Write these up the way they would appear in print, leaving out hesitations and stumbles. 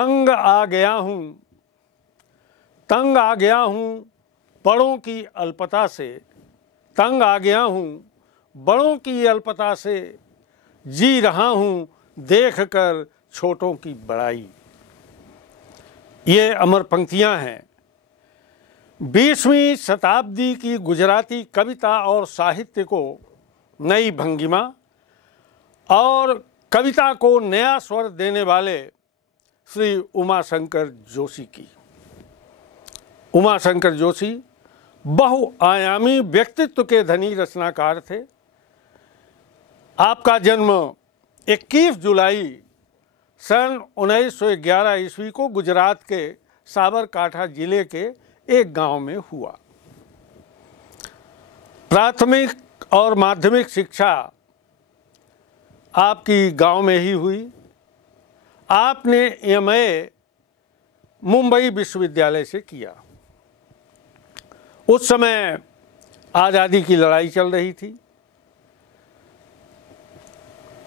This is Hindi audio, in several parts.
तंग आ गया हूँ बड़ों की अल्पता से, तंग आ गया हूँ बड़ों की अल्पता से, जी रहा हूँ देख कर छोटों की बड़ाई। ये अमर पंक्तियाँ हैं 20वीं शताब्दी की गुजराती कविता और साहित्य को नई भंगिमा और कविता को नया स्वर देने वाले श्री उमाशंकर जोशी की। उमाशंकर जोशी बहुआयामी व्यक्तित्व के धनी रचनाकार थे। आपका जन्म 21 जुलाई सन 1911 ईस्वी को गुजरात के साबरकांठा जिले के एक गांव में हुआ। प्राथमिक और माध्यमिक शिक्षा आपकी गांव में ही हुई। आपने एमए मुंबई विश्वविद्यालय से किया। उस समय आज़ादी की लड़ाई चल रही थी।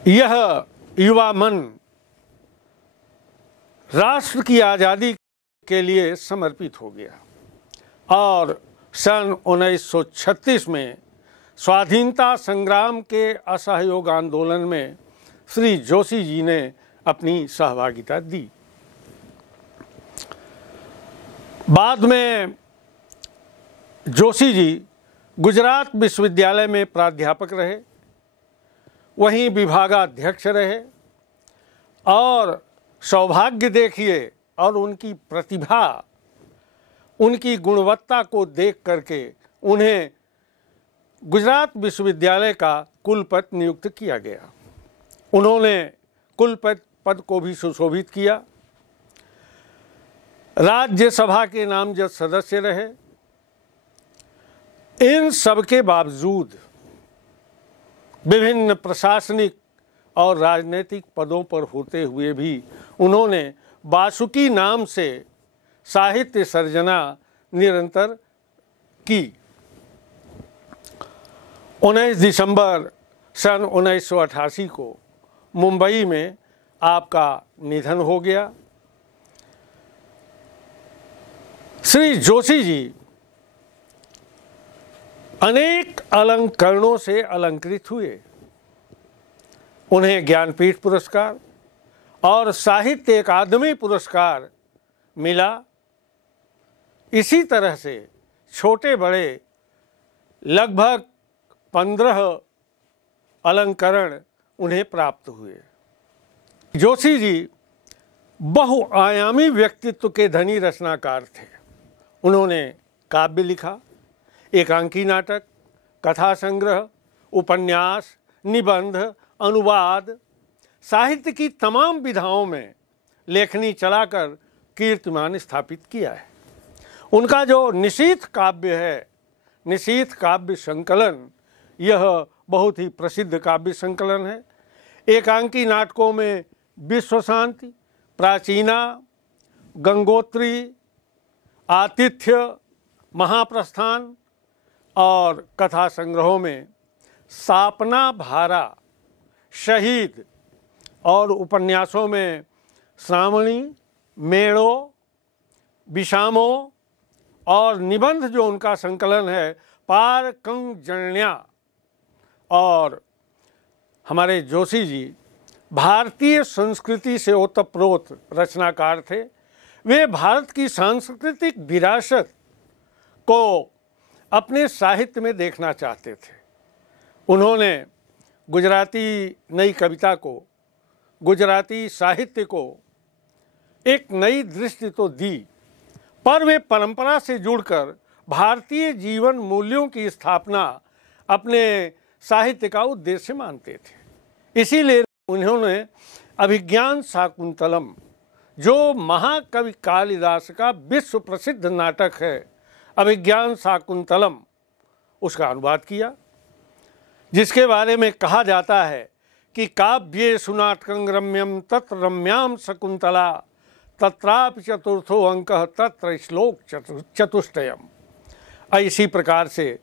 यह युवा मन राष्ट्र की आज़ादी के लिए समर्पित हो गया और सन 1936 में स्वाधीनता संग्राम के असहयोग आंदोलन में श्री जोशी जी ने अपनी सहभागिता दी। बाद में जोशी जी गुजरात विश्वविद्यालय में प्राध्यापक रहे, वहीं विभागाध्यक्ष रहे और सौभाग्य देखिए और उनकी प्रतिभा, उनकी गुणवत्ता को देख करके उन्हें गुजरात विश्वविद्यालय का कुलपति नियुक्त किया गया। उन्होंने कुलपति पद को भी सुशोभित किया। राज्यसभा के नामजद सदस्य रहे। इन सब के बावजूद विभिन्न प्रशासनिक और राजनीतिक पदों पर होते हुए भी उन्होंने वासुकी नाम से साहित्य सर्जना निरंतर की। 19 दिसंबर सन 1988 को मुंबई में आपका निधन हो गया। श्री जोशी जी अनेक अलंकरणों से अलंकृत हुए। उन्हें ज्ञानपीठ पुरस्कार और साहित्य अकादमी पुरस्कार मिला। इसी तरह से छोटे बड़े लगभग 15 अलंकरण उन्हें प्राप्त हुए। जोशी जी बहुआयामी व्यक्तित्व के धनी रचनाकार थे। उन्होंने काव्य लिखा, एकांकी नाटक, कथा संग्रह, उपन्यास, निबंध, अनुवाद, साहित्य की तमाम विधाओं में लेखनी चलाकर कीर्तिमान स्थापित किया है। उनका जो निशीथ काव्य है, निशीथ काव्य संकलन, यह बहुत ही प्रसिद्ध काव्य संकलन है। एकांकी नाटकों में विश्व शांति, प्राचीना, गंगोत्री, आतिथ्य, महाप्रस्थान और कथा संग्रहों में सापना भारा, शहीद और उपन्यासों में श्रावणी, मेड़ो, विषामो और निबंध जो उनका संकलन है पार कंजन्या। और हमारे जोशी जी भारतीय संस्कृति से ओतप्रोत रचनाकार थे। वे भारत की सांस्कृतिक विरासत को अपने साहित्य में देखना चाहते थे। उन्होंने गुजराती नई कविता को, गुजराती साहित्य को एक नई दृष्टि तो दी, पर वे परंपरा से जुड़कर भारतीय जीवन मूल्यों की स्थापना अपने साहित्य का उद्देश्य मानते थे। इसीलिए उन्होंने अभिज्ञान शाकुंतलम, जो महाकवि कालिदास का विश्व प्रसिद्ध नाटक है अभिज्ञान शाकुंतलम, उसका अनुवाद किया, जिसके बारे में कहा जाता है कि काव्येषु नाटकं रम्यम तत्र रम्याम शकुंतला तत्रापि चतुर्थो अंकः तत्र श्लोक चतुष्टयम। इसी प्रकार से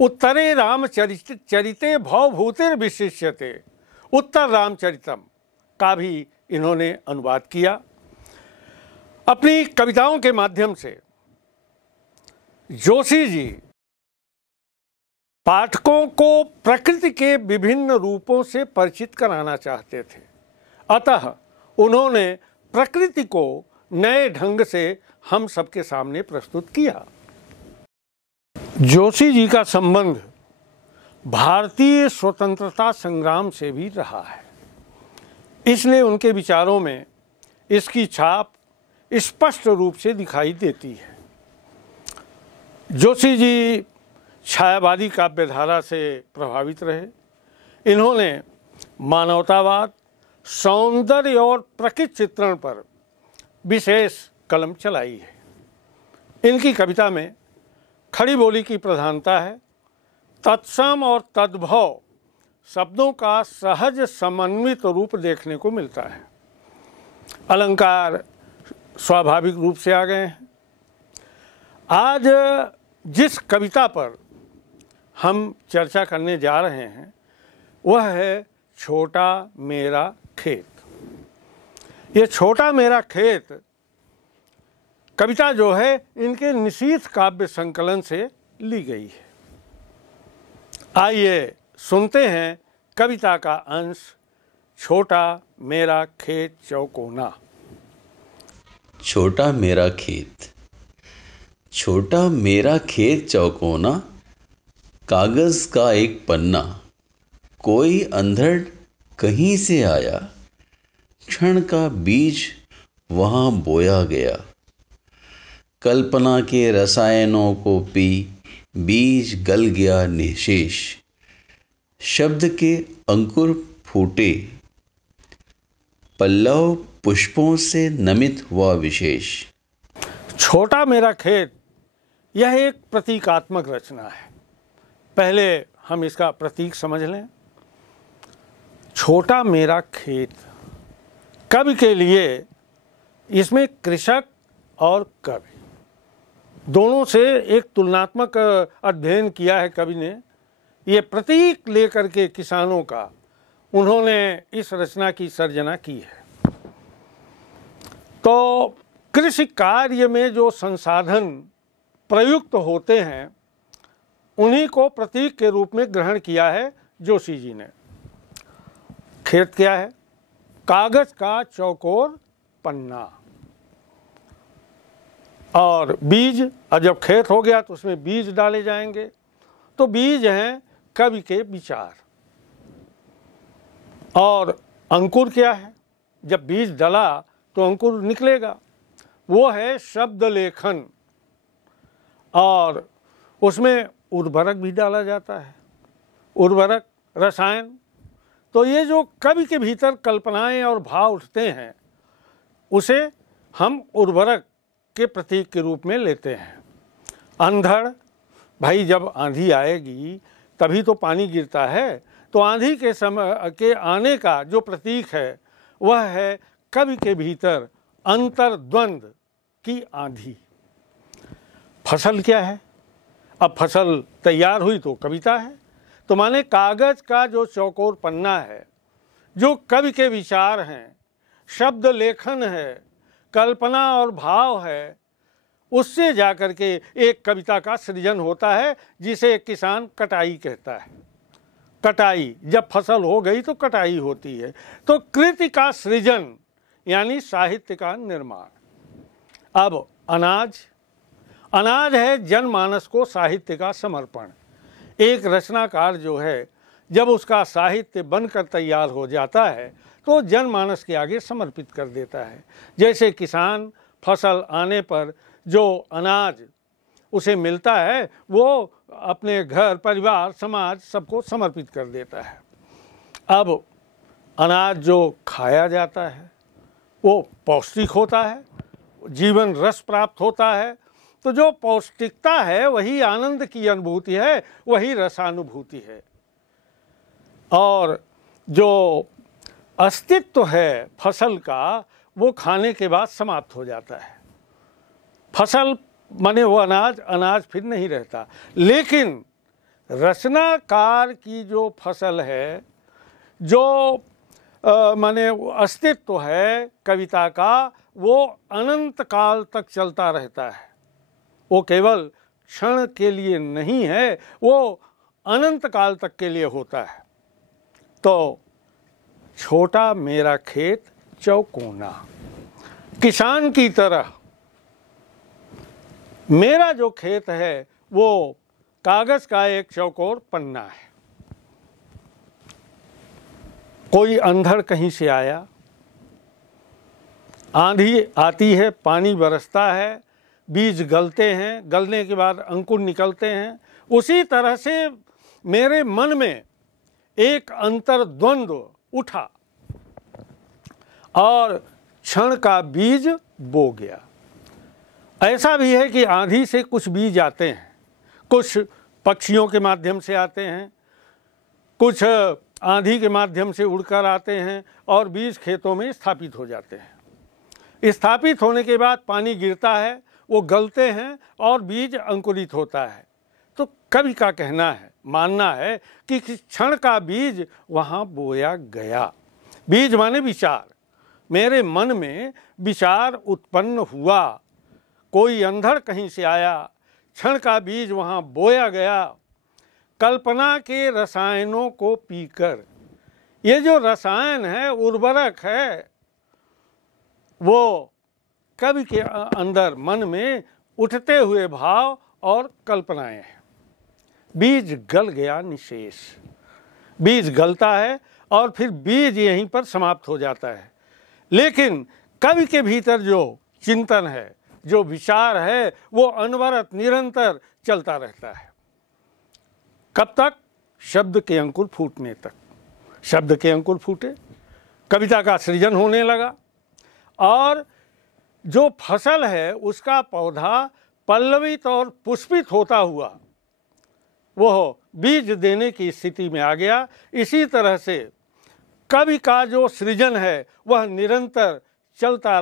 उत्तरे रामचरिते भवभूतिर्विशिष्यते, उत्तर रामचरितम का भी इन्होंने अनुवाद किया। अपनी कविताओं के माध्यम से जोशी जी पाठकों को प्रकृति के विभिन्न रूपों से परिचित कराना चाहते थे। अतः उन्होंने प्रकृति को नए ढंग से हम सबके सामने प्रस्तुत किया। जोशी जी का संबंध भारतीय स्वतंत्रता संग्राम से भी रहा है, इसलिए उनके विचारों में इसकी छाप स्पष्ट रूप से दिखाई देती है। जोशी जी छायावादी काव्यधारा से प्रभावित रहे। इन्होंने मानवतावाद, सौंदर्य और प्रकृति चित्रण पर विशेष कलम चलाई है। इनकी कविता में खड़ी बोली की प्रधानता है। तत्सम और तद्भव शब्दों का सहज समन्वित रूप देखने को मिलता है। अलंकार स्वाभाविक रूप से आ गए हैं। आज जिस कविता पर हम चर्चा करने जा रहे हैं वह है छोटा मेरा खेत। ये छोटा मेरा खेत कविता जो है इनके निशीथ काव्य संकलन से ली गई है। आइए सुनते हैं कविता का अंश छोटा मेरा खेत चौकोना। छोटा मेरा खेत। छोटा मेरा खेत चौकोना, कागज का एक पन्ना, कोई अंधड़ कहीं से आया, क्षण का बीज वहाँ बोया गया। कल्पना के रसायनों को पी बीज गल गया निःशेष, शब्द के अंकुर फूटे, पल्लव पुष्पों से नमित हुआ विशेष। छोटा मेरा खेत यह एक प्रतीकात्मक रचना है। पहले हम इसका प्रतीक समझ लें। छोटा मेरा खेत, कवि के लिए इसमें कृषक और कवि दोनों से एक तुलनात्मक अध्ययन किया है कवि ने। ये प्रतीक लेकर के किसानों का उन्होंने इस रचना की सर्जना की है। तो कृषि कार्य में जो संसाधन प्रयुक्त होते हैं उन्हीं को प्रतीक के रूप में ग्रहण किया है जोशी जी ने। खेत क्या है? कागज का चौकोर पन्ना और बीज। और जब खेत हो गया तो उसमें बीज डाले जाएंगे। तो बीज हैं कवि के विचार। और अंकुर क्या है? जब बीज डला तो अंकुर निकलेगा, वो है शब्द लेखन। और उसमें उर्वरक भी डाला जाता है, उर्वरक रसायन। तो ये जो कवि के भीतर कल्पनाएं और भाव उठते हैं उसे हम उर्वरक के प्रतीक के रूप में लेते हैं। अंधड़, भाई जब आंधी आएगी तभी तो पानी गिरता है, तो आंधी के समय के आने का जो प्रतीक है वह है कवि के भीतर अंतर्द्वंद की आंधी। फसल क्या है? अब फसल तैयार हुई तो कविता है। तो माने कागज का जो चौकोर पन्ना है, जो कवि के विचार हैं, शब्द लेखन है, कल्पना और भाव है, उससे जाकर के एक कविता का सृजन होता है जिसे किसान कटाई कहता है। कटाई, जब फसल हो गई तो कटाई होती है। तो कृति का सृजन यानी साहित्य का निर्माण। अब अनाज, अनाज है जनमानस को साहित्य का समर्पण। एक रचनाकार जो है जब उसका साहित्य बनकर तैयार हो जाता है तो जनमानस के आगे समर्पित कर देता है। जैसे किसान फसल आने पर जो अनाज उसे मिलता है वो अपने घर परिवार समाज सबको समर्पित कर देता है। अब अनाज जो खाया जाता है वो पौष्टिक होता है, जीवन रस प्राप्त होता है। तो जो पौष्टिकता है वही आनंद की अनुभूति है, वही रसानुभूति है। और जो अस्तित्व है फसल का वो खाने के बाद समाप्त हो जाता है। फसल माने वो अनाज, अनाज फिर नहीं रहता। लेकिन रचनाकार की जो फसल है, जो माने अस्तित्व है कविता का, वो अनंत काल तक चलता रहता है। वो केवल क्षण के लिए नहीं है, वो अनंत काल तक के लिए होता है। तो छोटा मेरा खेत चौकोना, किसान की तरह मेरा जो खेत है वो कागज का एक चौकोर पन्ना है। कोई अंधड़ कहीं से आया, आंधी आती है, पानी बरसता है, बीज गलते हैं, गलने के बाद अंकुर निकलते हैं। उसी तरह से मेरे मन में एक अंतर्द्वंद्व उठा और क्षण का बीज बो गया। ऐसा भी है कि आंधी से कुछ बीज आते हैं, कुछ पक्षियों के माध्यम से आते हैं, कुछ आंधी के माध्यम से उड़कर आते हैं और बीज खेतों में स्थापित हो जाते हैं। स्थापित होने के बाद पानी गिरता है, वो गलते हैं और बीज अंकुरित होता है। तो कवि का कहना है, मानना है कि क्षण का बीज वहाँ बोया गया। बीज माने विचार। मेरे मन में विचार उत्पन्न हुआ, कोई अंधड़ कहीं से आया, क्षण का बीज वहाँ बोया गया। कल्पना के रसायनों को पीकर, ये जो रसायन है, उर्वरक है, वो कवि के अंदर मन में उठते हुए भाव और कल्पनाएं हैं। बीज गल गया निशेष। बीज गलता है और फिर बीज यहीं पर समाप्त हो जाता है। लेकिन कवि के भीतर जो चिंतन है, जो विचार है, वो अनवरत निरंतर चलता रहता है। कब तक? शब्द के अंकुर फूटने तक। शब्द के अंकुर फूटे, कविता का सृजन होने लगा और जो फसल है उसका पौधा पल्लवित और पुष्पित होता हुआ वह बीज देने की स्थिति में आ गया। इसी तरह से कवि का जो सृजन है वह निरंतर चलता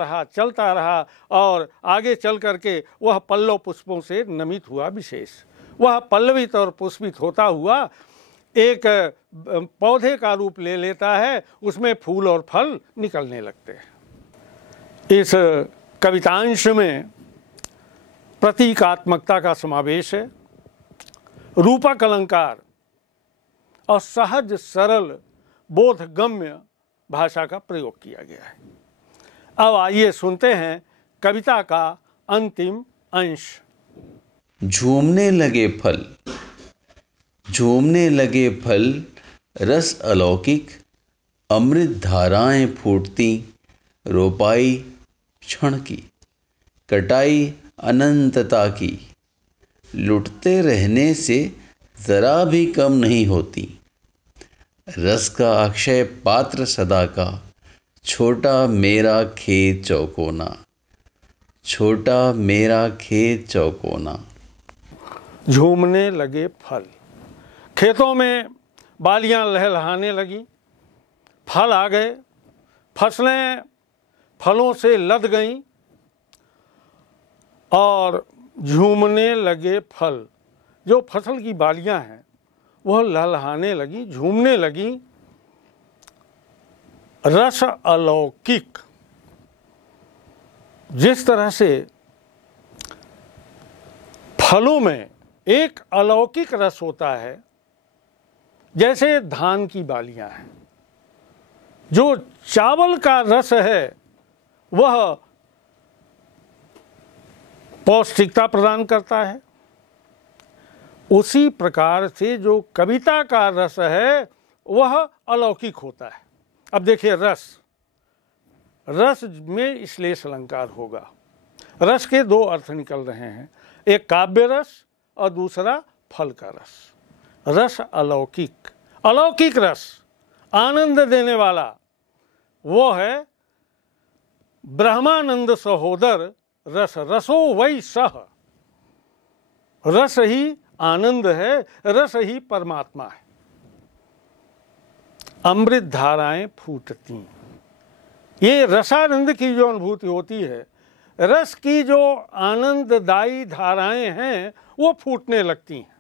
रहा और आगे चल करके वह पल्लव पुष्पों से नमित हुआ। विशेष वह पल्लवित और पुष्पित होता हुआ एक पौधे का रूप ले लेता है, उसमें फूल और फल निकलने लगते हैं। इस कवितांश में प्रतीकात्मकता का समावेश है, रूपक अलंकार और सहज सरल बोधगम्य भाषा का प्रयोग किया गया है। अब आइए सुनते हैं कविता का अंतिम अंश। झूमने लगे फल, झूमने लगे फल, रस अलौकिक, अमृत धाराएं फूटती, रोपाई क्षण की, कटाई अनंतता की, लुटते रहने से जरा भी कम नहीं होती। रस का अक्षय पात्र सदा का, छोटा मेरा खेत चौकोना, छोटा मेरा खेत चौकोना। झूमने लगे फल, खेतों में बालियां लहलहाने लगी, फल आ गए, फसलें फलों से लद गईं और झूमने लगे फल। जो फसल की बालियां हैं वह लहलहाने लगी, झूमने लगी। रस अलौकिक, जिस तरह से फलों में एक अलौकिक रस होता है, जैसे धान की बालियां हैं। जो चावल का रस है वह पौष्टिकता प्रदान करता है, उसी प्रकार से जो कविता का रस है वह अलौकिक होता है। अब देखिए, रस में श्लेष अलंकार होगा। रस के दो अर्थ निकल रहे हैं, एक काव्य रस और दूसरा फल का रस। रस अलौकिक, अलौकिक रस, आनंद देने वाला, वो है ब्रह्मानंद सहोदर रस। रसो वै सह, रस ही आनंद है, रस ही परमात्मा है। अमृत धाराएं फूटती, ये रसानंद की जो अनुभूति होती है, रस की जो आनंददायी धाराएं हैं वो फूटने लगती हैं।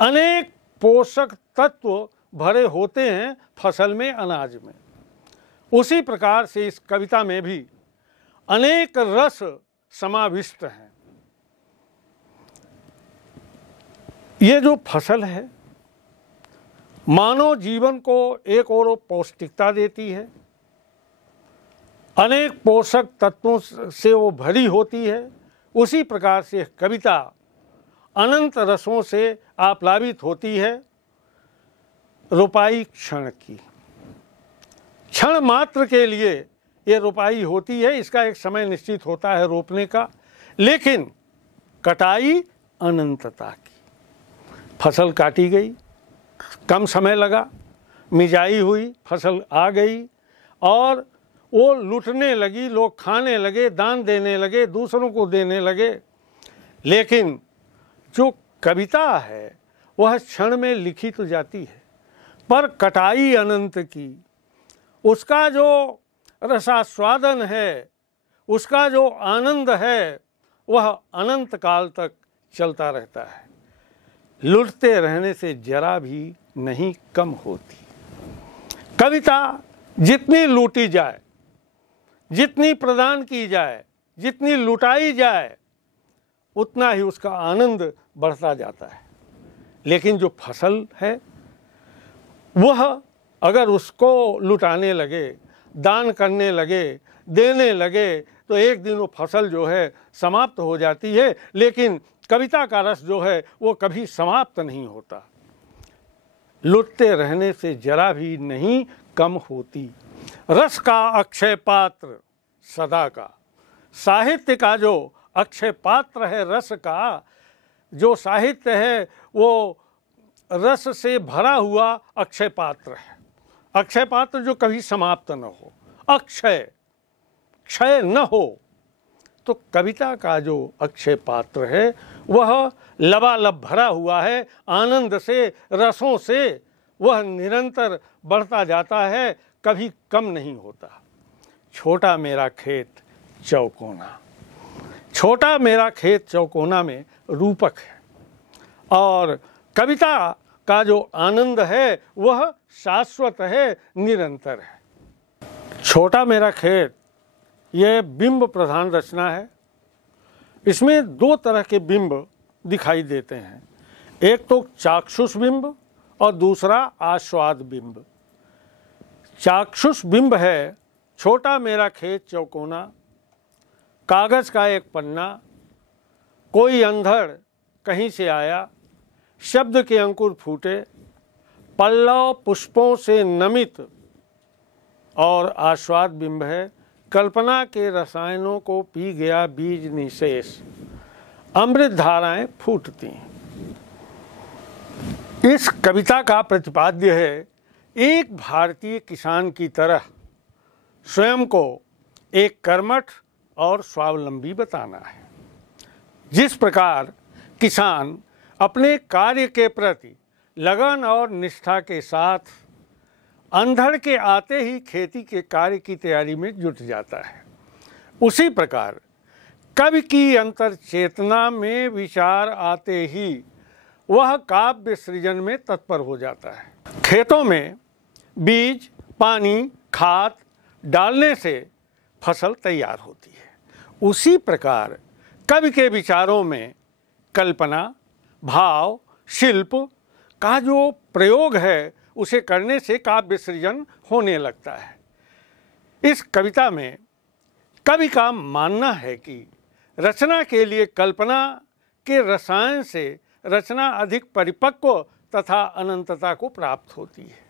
अनेक पोषक तत्व भरे होते हैं फसल में, अनाज में। उसी प्रकार से इस कविता में भी अनेक रस समाविष्ट हैं। ये जो फसल है मानव जीवन को एक और पौष्टिकता देती है, अनेक पोषक तत्वों से वो भरी होती है। उसी प्रकार से कविता अनंत रसों से आप्लावित होती है। रोपाई क्षण की, क्षण मात्र के लिए ये रोपाई होती है, इसका एक समय निश्चित होता है रोपने का, लेकिन कटाई अनंतता की। फसल काटी गई, कम समय लगा, मिजाई हुई, फसल आ गई और वो लुटने लगी, लोग खाने लगे, दान देने लगे, दूसरों को देने लगे। लेकिन जो कविता है वह क्षण में लिखी तो जाती है, पर कटाई अनंत की, उसका जो रसास्वादन है, उसका जो आनंद है, वह अनंत काल तक चलता रहता है, लुटते रहने से जरा भी नहीं कम होती। कविता जितनी लूटी जाए, जितनी प्रदान की जाए, जितनी लुटाई जाए, उतना ही उसका आनंद बढ़ता जाता है। लेकिन जो फसल है वह अगर उसको लुटाने लगे, दान करने लगे, देने लगे, तो एक दिन वो फसल जो है समाप्त हो जाती है। लेकिन कविता का रस जो है वो कभी समाप्त नहीं होता, लुटते रहने से जरा भी नहीं कम होती। रस का अक्षय पात्र सदा का, साहित्य का जो अक्षय पात्र है, रस का जो साहित्य है वो रस से भरा हुआ अक्षय पात्र है। अक्षय पात्र जो कभी समाप्त न हो, अक्षय, क्षय न हो। तो कविता का जो अक्षय पात्र है वह लबालब भरा हुआ है आनंद से, रसों से। वह निरंतर बढ़ता जाता है, कभी कम नहीं होता। छोटा मेरा खेत चौकोना, छोटा मेरा खेत चौकोना में रूपक है, और कविता का जो आनंद है वह शाश्वत है, निरंतर है। छोटा मेरा खेत यह बिंब प्रधान रचना है। इसमें दो तरह के बिंब दिखाई देते हैं, एक तो चाक्षुष बिंब और दूसरा आस्वाद बिंब। चाक्षुष बिंब है छोटा मेरा खेत चौकोना, कागज का एक पन्ना, कोई अंधड़ कहीं से आया, शब्द के अंकुर फूटे, पल्लव पुष्पों से नमित। और आस्वाद बिंब है कल्पना के रसायनों को पी गया बीज निशेष, अमृत धाराएं फूटती। इस कविता का प्रतिपाद्य है एक भारतीय किसान की तरह स्वयं को एक कर्मठ और स्वावलंबी बताना है। जिस प्रकार किसान अपने कार्य के प्रति लगन और निष्ठा के साथ अंधड़ के आते ही खेती के कार्य की तैयारी में जुट जाता है, उसी प्रकार कवि की अंतर चेतना में विचार आते ही वह काव्य सृजन में तत्पर हो जाता है। खेतों में बीज, पानी, खाद डालने से फसल तैयार होती है। उसी प्रकार कवि के विचारों में कल्पना, भाव, शिल्प का जो प्रयोग है उसे करने से काव्य सृजन होने लगता है। इस कविता में कवि का मानना है कि रचना के लिए कल्पना के रसायन से रचना अधिक परिपक्व तथा अनंतता को प्राप्त होती है।